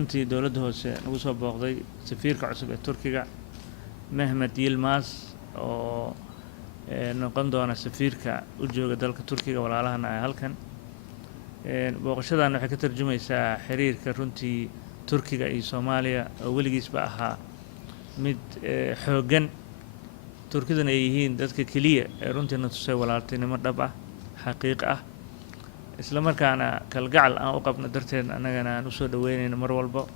runtii dowladda hoose nagu soo booqday safiirka cusub ee Turkiga Mehmet Yilmaz oo noqon doona safiirka u jooga dalka Turkiga walaalahana ay halkan booqashadan waxay ka tarjumaysaa xiriirka runtii Turkiga iyo Soomaaliya oo weligiisba ahaa mid xooggan Turkidana ay yihiin dadka kaliya ee runtii na tusay walaaltinimo dhab ah xaqiiq ah isla markaana kalgacal aan u qabno darteed annagana aan u soo dhaweynayno mar walba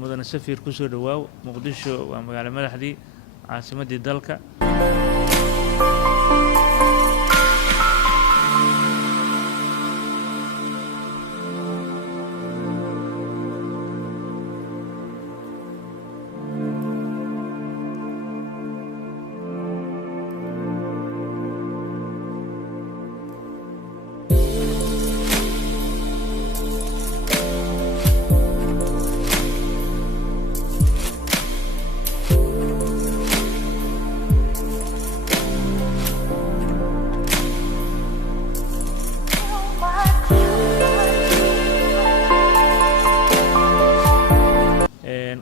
mudane safiir ku soo dhawaaw Muqdisho waa magaalo madaxdii caasimadii dalka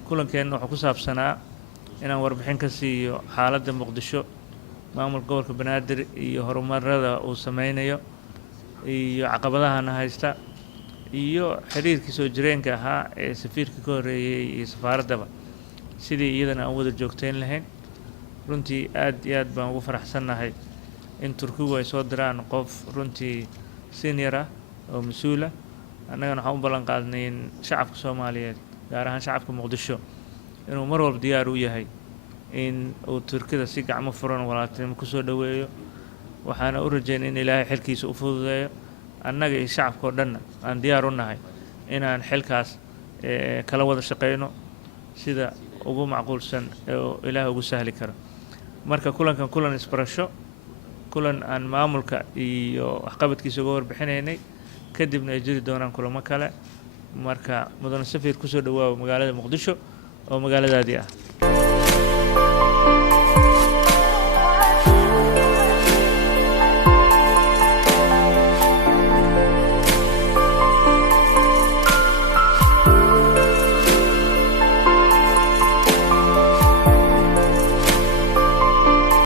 kulankeena wuxuu ku saabsanaa inaan warbixin ka siiyo xaaladda Muqdisho maamulka gobolka Banaadir iyo horumarada uu sameynayo iyo caqabadahana haysta iyo xiriirkii soo jireenka ahaa ee safiirka ka horeeyay iyo safaaradaba sidii iyadana aan wada joogteyn lahayn runtii aad iyo aad baan ugu faraxsanahay in Turkigu ay soo diraan qof runtii senior ah oo mas'uul ah annagana waxaan u ballan qaadnay in shacabka Soomaaliyeed gaar ahaan shacabka Muqdisho inuu mar walba diyaar u yahay in uu Turkida si gacmo furan walaaltinimo ku soo dhaweeyo waxaana u rajaynaa in Ilaahay xilkiisa u fududeeyo annaga iyo shacabka oo dhan aan diyaar u nahay inaan xilkaas kala wada shaqeyno sida ugu macquulsan oo Ilaahay ugu sahli karo marka kulan isbarasho kulan aan maamulka iyo waxqabadkiisa uga warbixinaynay kadibna ay jiri doonaan kulamo kale marka mudane safiir ku soo dhawaaw magaalada Muqdisho oo magaaladaadii ah